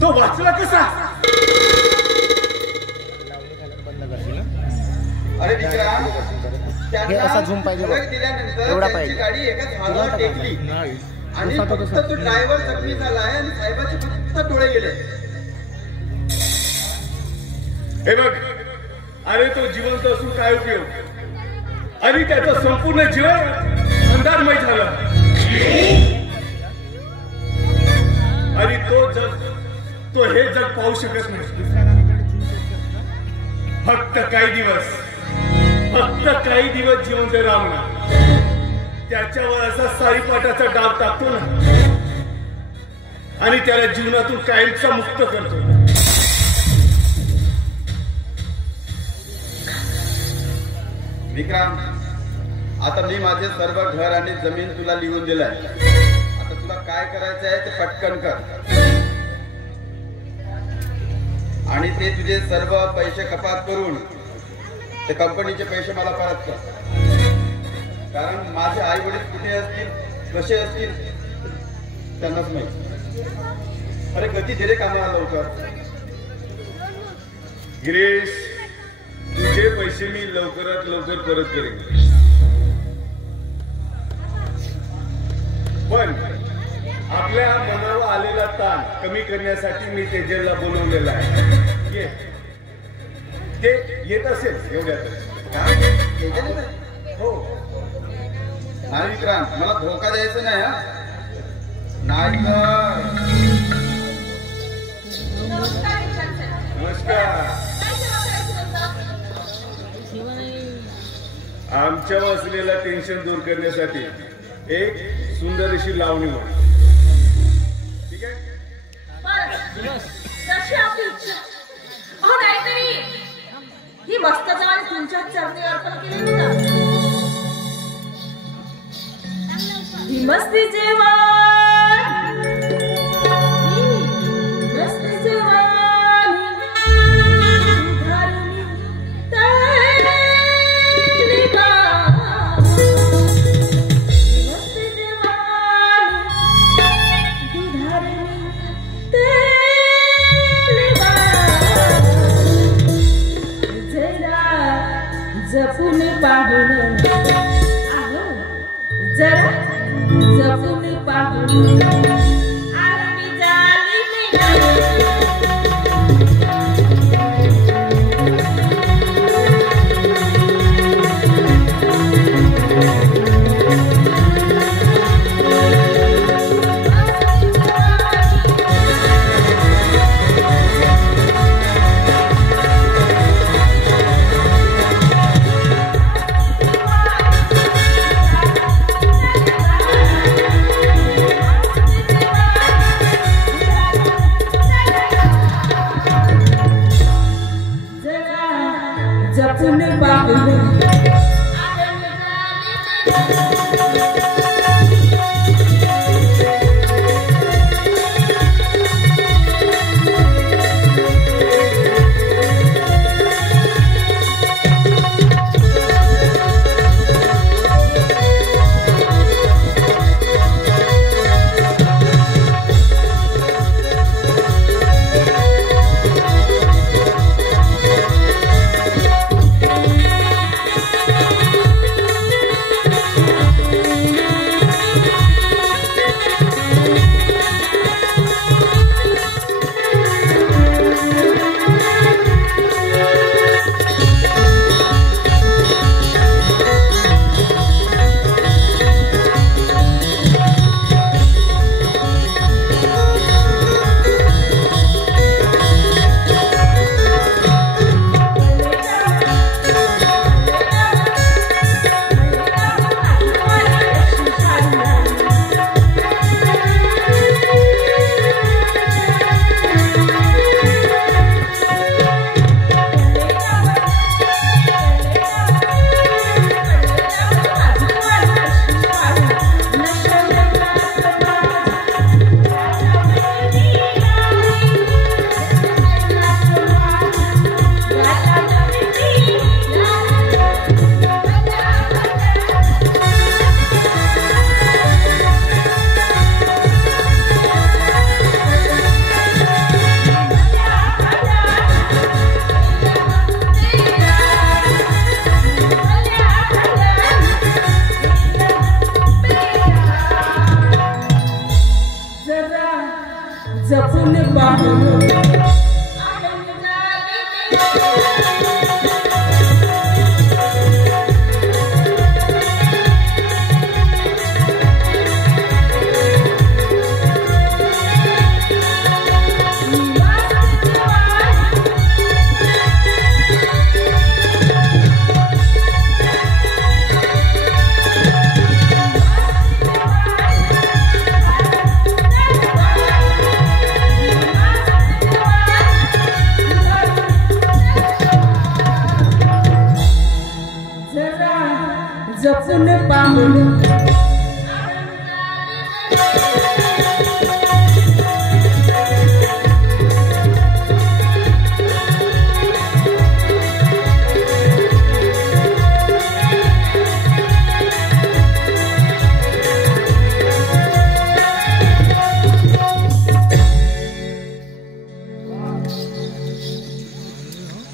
तो वाचला कसा? अरे विक्राम, हे असा झूम पाहिजे एवढा पाहिजे. गाडी एका झाडावर टेकली आणि फक्त तो ड्रायव्हर जखमी झाला आहे आणि साहेबाचे फक्त डोळे गेले. हे बघ, अरे तो जिवंत असून काय उपयोग? आणि त्याचं संपूर्ण जीवन अंधारमय झालं. आणि तो हे जग पाहू शकत नाही. फक्त काही दिवस जिवंत राहणार. त्याच्यावर असा सारीपाटाचा डाव टाकतो ना आणि त्याला जीवनातून कायमचा मुक्त करतो. विक्राम, आता मी माझे सर्व घर आणि जमीन तुला लिहून दिलंय. आता तुला काय करायचं आहे ते पटकन कर आणि ते तुझे सर्व पैसे कपात करून ते कंपनीचे पैसे मला परत कर. कारण माझे आई वडील कुठे असतील, कसे असतील त्यांनाच माहिती. अरे गती दे रे कामाला लवकर. गिरीश, तुझे पैसे मी लवकरात लवकर परत करेन. पण आपल्या मनावर आलेला ताण कमी करण्यासाठी मी तेजलला बोलवलेला आहे. ते येत असेल एवढ्यातच. हो. नाही विक्रांत, मला धोका द्यायचा नाही. नाही नमस्कार. आमच्या असलेला टेन्शन दूर करण्यासाठी एक सुंदर अशी लावणी म्हणून. ठीक आहे? नाहीतरी ही मस्त जाण तुमच्या चरणी अर्पण केली ना. ही मस्ती जेवण, मस्ती जेवण धारणी तळली बा. मस्ती जेवण धारणी तळली बा. जरा जपून पाहून आहो, जरा जपून पाहून आरती झाली जपून पाहून जपून पाहून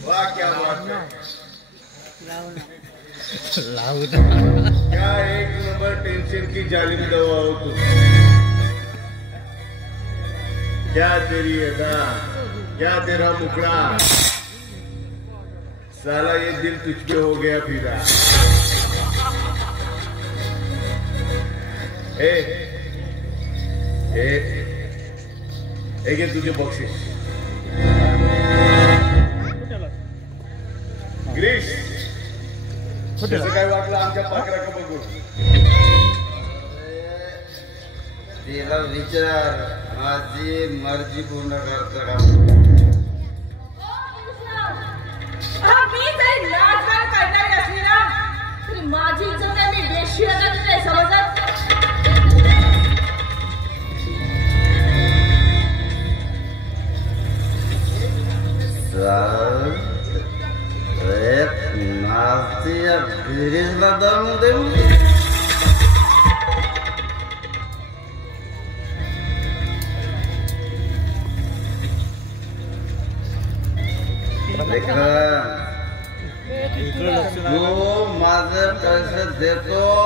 वाह क्या बात है क्या एक नंबर टेंशन की जालिम दवा हो तुम क्या तेरी अदा क्या तेरा मुखड़ा साला ये दिल तुझ पे हो गया फिदा एक ये तुझे बक्षीस ग्रीश कसं काय वाटलं आमच्या पाखराकडे बघून तिला विचार माझी मर्जी पूर्ण करतो का मी जरी राजकारण करणारी असली ना तरी माझी इज्जत आहे मी बेशिया नाही समजत नाचते गिरीशला दम देऊ तू माझं कसं देतो